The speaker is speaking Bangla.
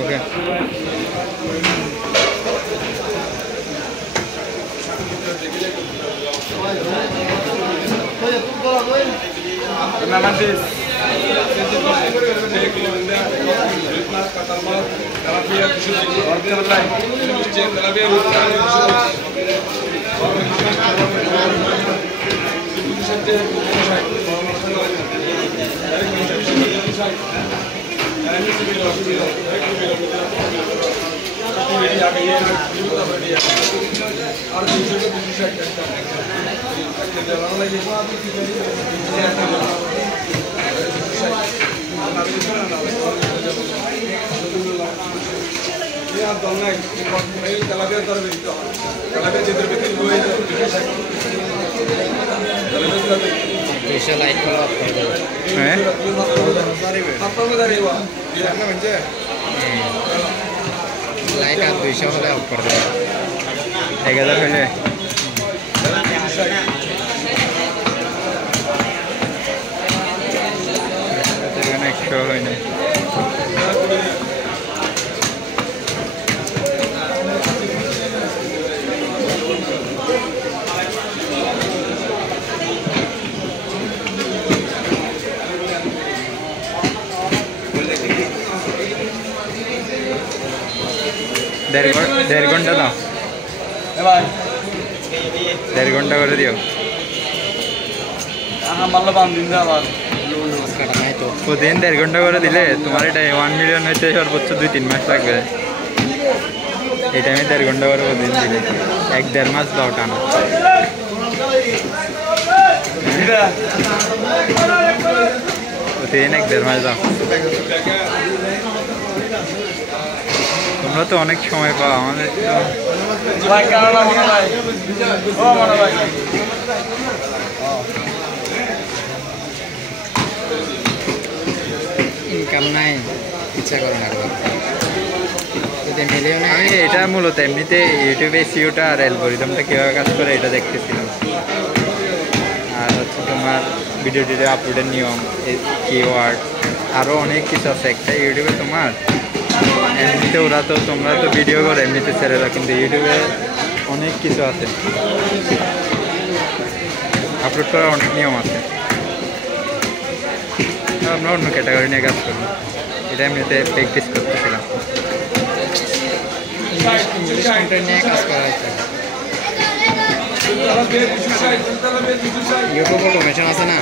ওকে Namantis. लाइट लाइट आप 200 হলে অফ করে দেব 1000 হলে এখানে 100 হয় না দেড় ঘন্টা দাও দেড় ঘন্টা করে দিও প্রতিদিন দেড় ঘন্টা করে দিলে তোমার এটা 1 মিলিয়ন হইতে সর্বোচ্চ 2-3 মাস লাগবে এই টাইমে দেড় ঘন্টা করে প্রতিদিন দিলে 1-1.5 মাস দাও টানা প্রতিদিন 1-1.5 মাস দাও তোমরা তো অনেক সময় পাও আমাদের তো ইনকাম নাই ইচ্ছা করে না আমি এটা মূলত এমনিতে ইউটিউবে সিওটা আর অ্যালগরিদমটা কীভাবে কাজ করে এটা দেখতেছিলাম আর হচ্ছে তোমার ভিডিও আপলোডের নিয়ম কিওয়ার্ড আরও অনেক কিছু আছে একটা ইউটিউবে তোমার এমনিতে ওরা তো তোমরা তো ভিডিও করো এমনিতে ছেড়ে দাও কিন্তু ইউটিউবে অনেক কিছু আছে আপলোড করার অনেক নিয়ম আছে আমরা অন্য ক্যাটাগরি নিয়ে কাজ করবো এটা এমনিতে প্র্যাকটিস করতেছিলাম ইংলিশ কন্টেন্ট নিয়ে কাজ করা হচ্ছে ইউটিউব অটোমেশন আছে না